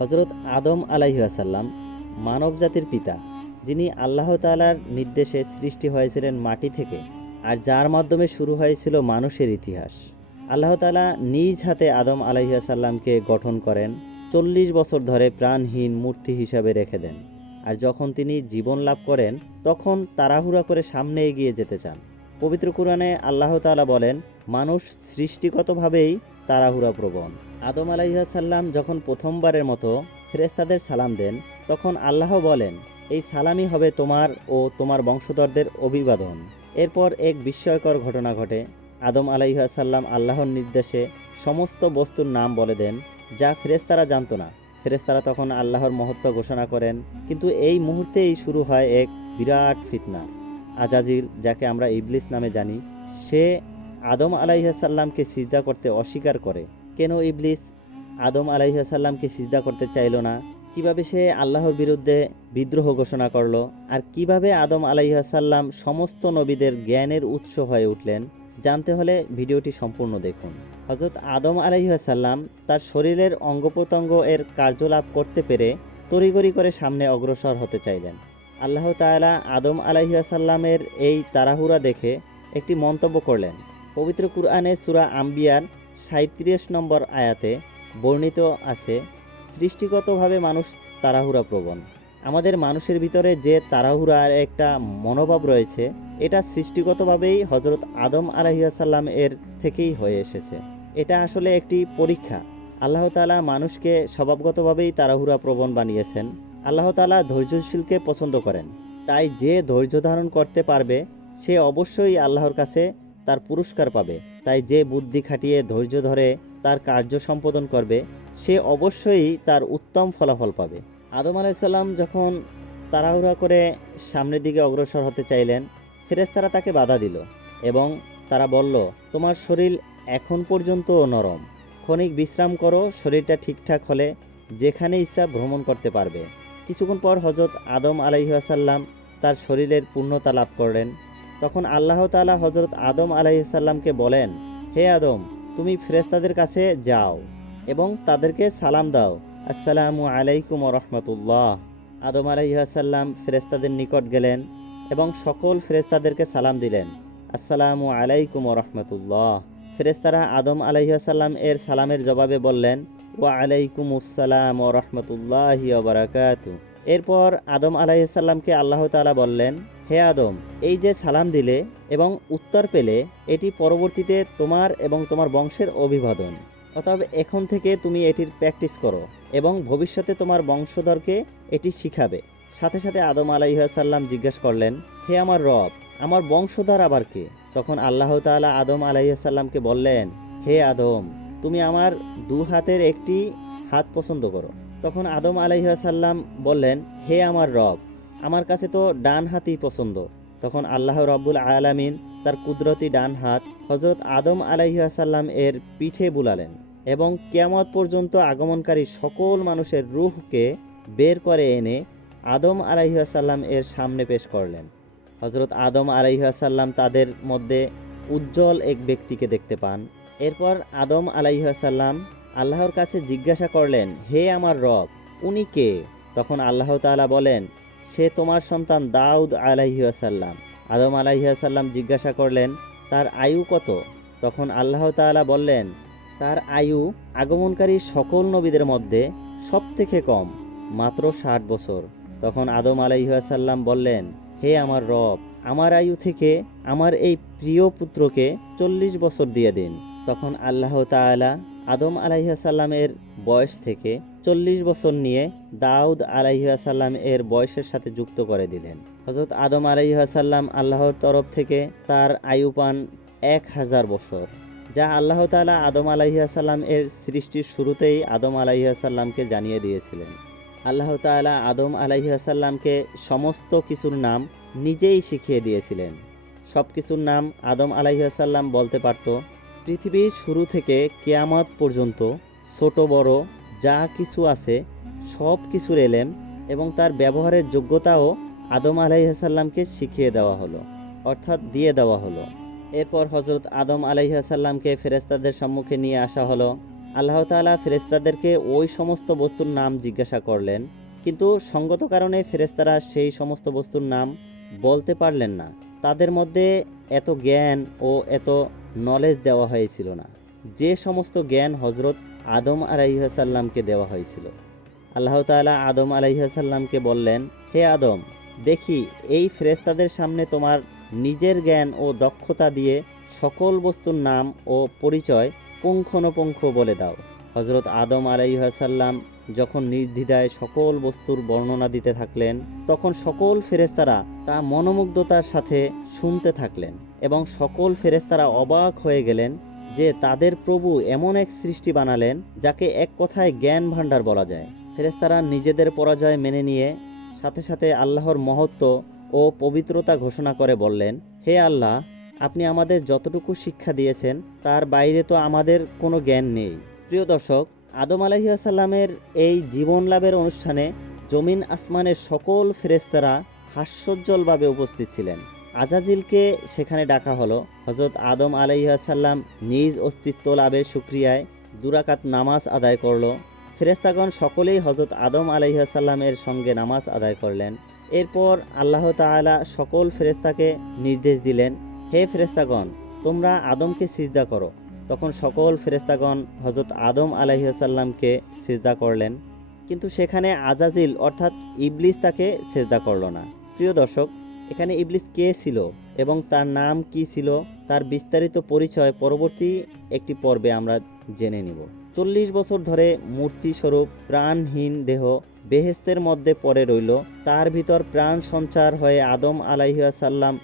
হজরত আদম আলাইহিসাল্লাম মানব জাতির পিতা, যিনি আল্লাহ তাআলার নির্দেশে সৃষ্টি হয়েছিলেন মাটি থেকে, আর যার মাধ্যমে শুরু হয়েছিল মানুষের ইতিহাস। আল্লাহ তাআলা নিজ হাতে আদম আলাইহিসাল্লামকে গঠন করেন, 40 বছর ধরে প্রাণহীন মূর্তি হিসাবে রেখে দেন। আর যখন তিনি জীবন লাভ করেন, তখন তাড়াহুড়া করে সামনে এগিয়ে যেতে চান। পবিত্র কুরআনে আল্লাহ তাআলা বলেন, মানুষ সৃষ্টিগতভাবেই তাড়াহুড়া প্রবণ। আদম আলাইহিসসালাম যখন প্রথমবারের মতো ফেরেশতাদের সালাম দেন, তখন আল্লাহ বলেন, এই সালামই হবে তোমার ও তোমার বংশধরদের অভিবাদন। এরপর এক বিস্ময়কর ঘটনা ঘটে। আদম আলাইহিসসালাম আল্লাহর নির্দেশে সমস্ত বস্তুর নাম বলে দেন, যা ফেরেশতারা জানত না। ফেরেশতারা তখন আল্লাহর মহত্ব ঘোষণা করেন, কিন্তু এই মুহূর্তেই শুরু হয় এক বিরাট ফিতনা। আজাজিল, যাকে আমরা ইবলিস নামে জানি, সে আদম আলাইহিসসালামকে সিজদা করতে অস্বীকার করে। কেন ইবলিস আদম আলাইহিসসালামকে সিজদা করতে চাইল না? কিভাবে সে আল্লাহর বিরুদ্ধে বিদ্রোহ ঘোষণা করলো? আর কিভাবে আদম আলাইহিসসালাম সমস্ত নবীদের জ্ঞানের উৎস হয়ে উঠলেন? জানতে হলে ভিডিওটি সম্পূর্ণ দেখুন। হযরত আদম আলাইহিসসালাম তার শরীরের অঙ্গ প্রত্যঙ্গ এর কার্যলাভ করতে পেরে তড়িঘড়ি করে সামনে অগ্রসর হতে চাইলেন। আল্লাহ তাআলা আদম আলাইহিসসালামের এই তাড়াহুড়া দেখে একটি মন্তব্য করলেন। পবিত্র কুরআনে সূরা আম্বিয়ার 37 নম্বর আয়াতে বর্ণিত আছে, সৃষ্টিগতভাবে মানুষ তাড়াহুড়া প্রবণ। আমাদের মানুষের ভিতরে যে তাড়াহুড়ার একটা মনোভাব রয়েছে, এটা সৃষ্টিগতভাবেই হযরত আদম আলাইহিসসালাম এর থেকেই হয়ে এসেছে। এটা আসলে একটি পরীক্ষা। আল্লাহ তাআলা মানুষকে স্বভাবগতভাবেই তাড়াহুড়া প্রবণ বানিয়েছেন। আল্লাহ তাআলা ধৈর্যশীলকে পছন্দ করেন, তাই যে ধৈর্য ধারণ করতে পারবে সে অবশ্যই আল্লাহর কাছে তার পুরস্কার পাবে। তাই যে বুদ্ধি খাটিয়ে ধৈর্য ধরে তার কার্য সম্পাদন করবে, সে অবশ্যই তার উত্তম ফলাফল পাবে। আদম আলাইহিসসালাম যখন তাড়াহুড়া করে সামনের দিকে অগ্রসর হতে চাইলেন, ফেরেশতারা তাকে বাধা দিল এবং তারা বলল, তোমার শরীর এখন পর্যন্ত নরম, ক্ষণিক বিশ্রাম করো, শরীরটা ঠিকঠাক হলে যেখানে ইচ্ছা ভ্রমণ করতে পারবে। কিছুক্ষণ পর হযরত আদম আলাইহিসসালাম তার শরীরের পূর্ণতা লাভ করলেন। তখন আল্লাহ তাআলা হযরত আদম আলাইহিসসালামকে বলেন, হে আদম, তুমি ফেরেশতাদের কাছে যাও এবং তাদেরকে সালাম দাও, আসসালামু আলাইকুম ওয়া রাহমাতুল্লাহ। আদম আলাইহিসসালাম ফেরেশতাদের নিকট গেলেন এবং সকল ফেরেশতাদেরকে সালাম দিলেন, আসসালামু আলাইকুম ওয়া রাহমাতুল্লাহ। ফেরেশতারা আদম আলাইহিসসালাম এর সালামের জবাবে বললেন, ওয়া আলাইকুমুস সালাম ওয়া রাহমাতুল্লাহি ওয়া বারাকাতুহু। এরপর আদম আলাইহিসসালামকে আল্লাহ তাআলা বললেন, হে আদম, এই যে সালাম দিলে এবং উত্তর পেলে, এটি পরবর্তীতে তোমার এবং তোমার বংশের অভিবাদন। অতএব এখন থেকে তুমি এটির প্র্যাকটিস করো এবং ভবিষ্যতে তোমার বংশধরকে এটি শিখাবে। সাথে সাথে আদম আলাইহিসসালাম জিজ্ঞাসা করলেন, হে আমার রব, আমার বংশধর আবার কে? তখন আল্লাহ তাআলা আদম আলাইহিসসালামকে বললেন, হে আদম, তুমি আমার দু হাতের একটি হাত পছন্দ করো। তখন আদম আলাইহিসসালাম বললেন, হে আমার রব, আমার কাছে তো ডান হাতই পছন্দ। তখন আল্লাহ রব্বুল আলামিন তার কুদরতি ডান হাত হযরত আদম আলাইহিসসালাম এর পিঠে বুলালেন এবং কিয়ামত পর্যন্ত আগমনকারী সকল মানুষের রূহকে বের করে এনে আদম আলাইহিসসালাম এর সামনে পেশ করলেন। হযরত আদম আলাইহিসসালাম তাদের মধ্যে উজ্জ্বল এক ব্যক্তিকে দেখতে পান। এরপর আদম আলাইহিসসালাম আল্লাহর কাছে জিজ্ঞাসা করলেন, হে আমার রব, উনি কে? তখন আল্লাহ তাআলা বলেন, সে তোমার সন্তান দাউদ আলাইহিসসালাম। আদম আলাইহিসসালাম জিজ্ঞাসা করলেন, তার আয়ু কত? তখন আল্লাহ তাআলা বললেন, তার আয়ু আগমনকারী সকল নবীদের মধ্যে সবথেকে কম, মাত্র 60 বছর। তখন আদম আলাইহিসসালাম বললেন, হে আমার রব, আমার আয়ু থেকে আমার এই প্রিয় পুত্রকে 40 বছর দিয়ে দিন। তখন আল্লাহ তাআলা আদম আলাইহিসসালাম এর বয়স থেকে 40 বছর নিয়ে দাউদ আলাইহিসসালাম এর বয়সের সাথে যুক্ত করে দিলেন। হযরত আদম আলাইহিসসালাম আল্লাহর তরফ থেকে তার আয়ু পান 1000 বছর, যা আল্লাহ তাআলা আদম আলাইহিসসালাম এর সৃষ্টির শুরুতেই আদম আলাইহিসসালামকে জানিয়ে দিয়েছিলেন। আল্লাহ তাআলা আদম আলাইহিসসালামকে সমস্ত কিছুর নাম নিজেই শিখিয়ে দিয়েছিলেন। সব কিছুর নাম আদম আলাইহিসসালাম বলতে পারত। পৃথিবীর শুরু থেকে কিয়ামত পর্যন্ত ছোট বড় যা কিছু আছে সব কিছুর এলেম এবং তার ব্যবহারের যোগ্যতাও আদম আলাইহিসসালামকে শিখিয়ে দেওয়া হলো, অর্থাৎ দিয়ে দেওয়া হলো। এরপর হযরত আদম আলাইহিসসালামকে ফেরেশতাদের সম্মুখে নিয়ে আসা হলো। আল্লাহ তাআলা ফেরেশতাদেরকে ওই সমস্ত বস্তুর নাম জিজ্ঞাসা করলেন, কিন্তু সঙ্গত কারণে ফেরেশতারা সেই সমস্ত বস্তুর নাম বলতে পারলেন না। তাদের মধ্যে এত জ্ঞান ও এত নলেজ দেওয়া হয়েছিল না, যে সমস্ত জ্ঞান হযরত আদম আলাইহিসসালামকে দেওয়া হয়েছিল। আল্লাহ তাআলা আদম আলাইহিসসালামকে বললেন, হে আদম, দেখি এই ফেরেশতাদের সামনে তোমার নিজের জ্ঞান ও দক্ষতা দিয়ে সকল বস্তুর নাম ও পরিচয় পুঙ্খানুপুঙ্খ বলে দাও। হযরত আদম আলাইহিসসালাম যখন নির্দ্বিধায় সকল বস্তুর বর্ণনা দিতে থাকলেন, তখন সকল ফেরেশতারা তা মনোমুগ্ধতার সাথে শুনতে থাকলেন এবং সকল ফেরেশতারা অবাক হয়ে গেলেন যে তাদের প্রভু এমন এক সৃষ্টি বানালেন যাকে এক কথায় জ্ঞান ভাণ্ডার বলা যায়। ফেরেশতারা নিজেদের পরাজয় মেনে নিয়ে সাথে সাথে আল্লাহর মহত্ব ও পবিত্রতা ঘোষণা করে বললেন, হে আল্লাহ, আপনি আমাদের যতটুকু শিক্ষা দিয়েছেন তার বাইরে তো আমাদের কোনো জ্ঞান নেই। প্রিয় দর্শক, আদম আলাইহিসসালামের এই জীবন লাভের অনুষ্ঠানে জমিন আসমানের সকল ফেরেশতারা হাস্যোজ্জ্বলভাবে উপস্থিত ছিলেন। আজাজিলকে সেখানে ডাকা হলো। হযরত আদম আলাইহিসসালাম নিজ অস্তিত্ব লাভের শুকরিয়ায় 2 রাকাত নামাজ আদায় করল। ফেরেশতাগণ সকলেই হযরত আদম আলাইহিসসালামের সঙ্গে নামাজ আদায় করলেন। এরপর আল্লাহ তাআলা সকল ফেরেশতাকে নির্দেশ দিলেন, হে ফেরেশতাগণ, তোমরা আদমকে সিজদা করো। তখন সকল ফেরেশতাগণ হযরত আদম আলাইহিসসালামকে সিজদা করলেন, কিন্তু সেখানে আজাজিল অর্থাৎ ইবলিস তাকে সিজদা করল না। প্রিয় দর্শক, এখানে ইবলিস কে ছিল এবং তার নাম কি ছিল তার বিস্তারিত পরিচয় পরবর্তী একটি পর্বে আমরা জেনে নিব। 40 বছর ধরে মূর্তি স্বরূপ প্রাণহীন দেহ বেহেশতের মধ্যে পড়ে রইল। তার ভিতর প্রাণ সঞ্চার হয়ে আদম আলাইহিসসালাম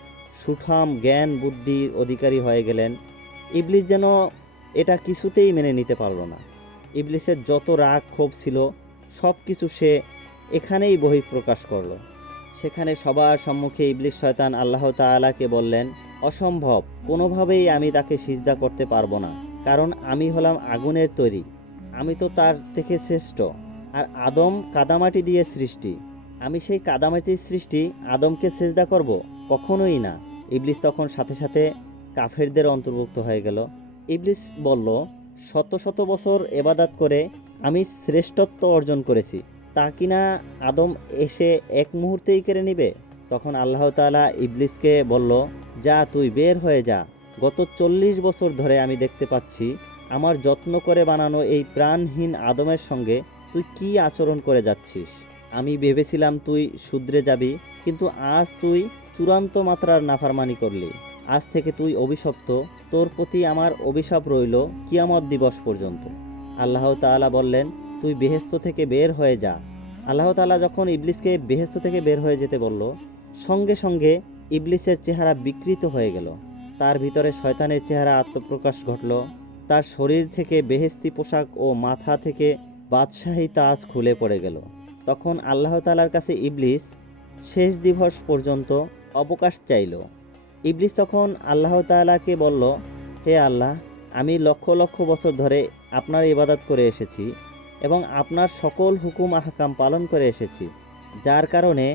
সুঠাম জ্ঞান বুদ্ধির অধিকারী হয়ে গেলেন। ইবলিস যেন এটা কিছুতেই মেনে নিতে পারল না। ইবলিসের যত রাগ ক্ষোভ ছিল সব কিছু সে এখানেই বহিঃপ্রকাশ করল। সেখানে সবার সম্মুখে ইবলিস শয়তান আল্লাহ তাআলাকে বললেন, অসম্ভব, কোনোভাবেই আমি তাকে সিজদা করতে পারবো না, কারণ আমি হলাম আগুনের তৈরি, আমি তো তার থেকে শ্রেষ্ঠ। আর আদম কাদামাটি দিয়ে সৃষ্টি, আমি সেই কাদামাটির সৃষ্টি আদমকে সিজদা করব? কখনোই না। ইবলিস তখন সাথে সাথে কাফেরদের অন্তর্ভুক্ত হয়ে গেল। ইবলিস বলল, শত শত বছর ইবাদত করে আমি শ্রেষ্ঠত্ব অর্জন করেছি, তা কিনা আদম এসে এক মুহূর্তেই কেড়ে নিবে? তখন আল্লাহ তাআলা ইবলিসকে বলল, যা, তুই বের হয়ে যা। গত 40 বছর ধরে আমি দেখতে পাচ্ছি আমার যত্ন করে বানানো এই প্রাণহীন আদমের সঙ্গে তুই কি আচরণ করে যাচ্ছিস। আমি ভেবেছিলাম তুই শুধরে যাবি, কিন্তু আজ তুই চূড়ান্ত মাত্রার নাফরমানি করলি। আজ থেকে তুই অভিশপ্ত, তোর প্রতি আমার অভিশাপ রইল কিয়ামত দিবস পর্যন্ত। আল্লাহ তাআলা বললেন, তুই বেহেশত থেকে বের হয়ে যা। আল্লাহ তাআলা যখন ইবলিসকে বেহেশত থেকে বের হয়ে যেতে বলল, সঙ্গে সঙ্গে ইবলিসের চেহারা বিকৃত হয়ে গেল। তার ভিতরে শয়তানের চেহারা আত্মপ্রকাশ ঘটল। তার শরীর থেকে বেহেশতি পোশাক ও মাথা থেকে বাদশাহী তাজ খুলে পড়ে গেল। তখন আল্লাহ তাআলার কাছে ইবলিস শেষ দিবস পর্যন্ত অবকাশ চাইল। ইবলিস তখন আল্লাহ তাআলাকে বলল, হে আল্লাহ, আমি লক্ষ লক্ষ বছর ধরে আপনার ইবাদত করে এসেছি এবং আপনার সকল হুকুম আহকাম পালন করে এসেছি, যার কারণে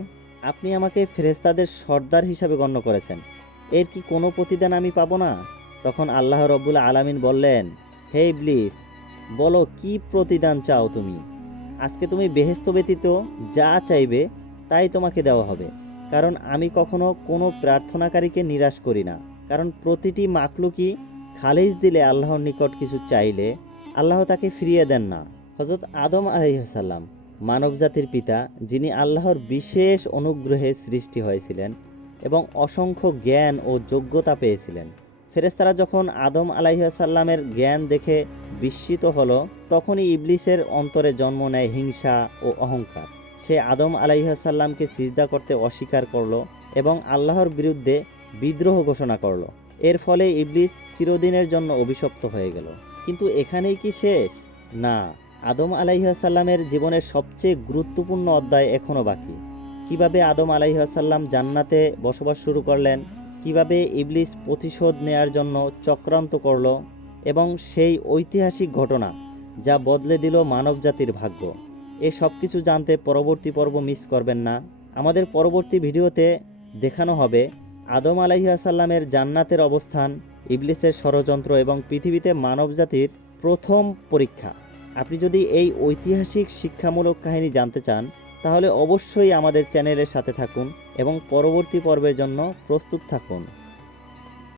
আপনি আমাকে ফেরেশতাদের সর্দার হিসাবে গণ্য করেছেন। এর কি কোনো প্রতিদান আমি পাবো না? তখন আল্লাহ রব্বুল আলামিন বললেন, হে ইবলিস, বলো কি প্রতিদান চাও তুমি? আজকে তুমি বেহেশত ব্যতীত যা চাইবে তাই তোমাকে দেওয়া হবে, কারণ আমি কখনো কোনো প্রার্থনাকারীকে নিরাশ করি না। কারণ প্রতিটি মাখলুকই খালিজ দিলে আল্লাহর নিকট কিছু চাইলে আল্লাহ তাকে ফিরিয়ে দেন না। হযরত আদম আলাইহিসসালাম মানবজাতির পিতা, যিনি আল্লাহর বিশেষ অনুগ্রহে সৃষ্টি হয়েছিলেন এবং অসংখ্য জ্ঞান ও যোগ্যতা পেয়েছিলেন। ফেরেশতারা যখন আদম আলাইহিসসালামের জ্ঞান দেখে বিস্মিত হলো, তখনই ইবলিসের অন্তরে জন্ম নেয় হিংসা ও অহংকার। সে আদম আলাইহিসসালামকে সিজদা করতে অস্বীকার করলো এবং আল্লাহর বিরুদ্ধে বিদ্রোহ ঘোষণা করলো। এর ফলে ইবলিস চিরদিনের জন্য অভিশপ্ত হয়ে গেল। কিন্তু এখানেই কি শেষ? না, আদম আলাইহিসসালামের জীবনের সবচেয়ে গুরুত্বপূর্ণ অধ্যায় এখনও বাকি। কিভাবে আদম আলাইহিসসালাম জান্নাতে বসবাস শুরু করলেন, কিভাবে ইবলিস প্রতিশোধ নেয়ার জন্য চক্রান্ত করলো এবং সেই ঐতিহাসিক ঘটনা যা বদলে দিল মানবজাতির ভাগ্য। এই সব কিছু জানতে পরবর্তী পর্ব মিস করবেন না। আমাদের পরবর্তী ভিডিওতে দেখানো হবে আদম আলাইহিসসালামের জান্নাতের অবস্থান, ইবলিসের ষড়যন্ত্র এবং পৃথিবীতে মানবজাতির প্রথম পরীক্ষা। আপনি যদি এই ঐতিহাসিক শিক্ষামূলক কাহিনী জানতে চান তাহলে অবশ্যই আমাদের চ্যানেলের সাথে থাকুন এবং পরবর্তী পর্বের জন্য প্রস্তুত থাকুন।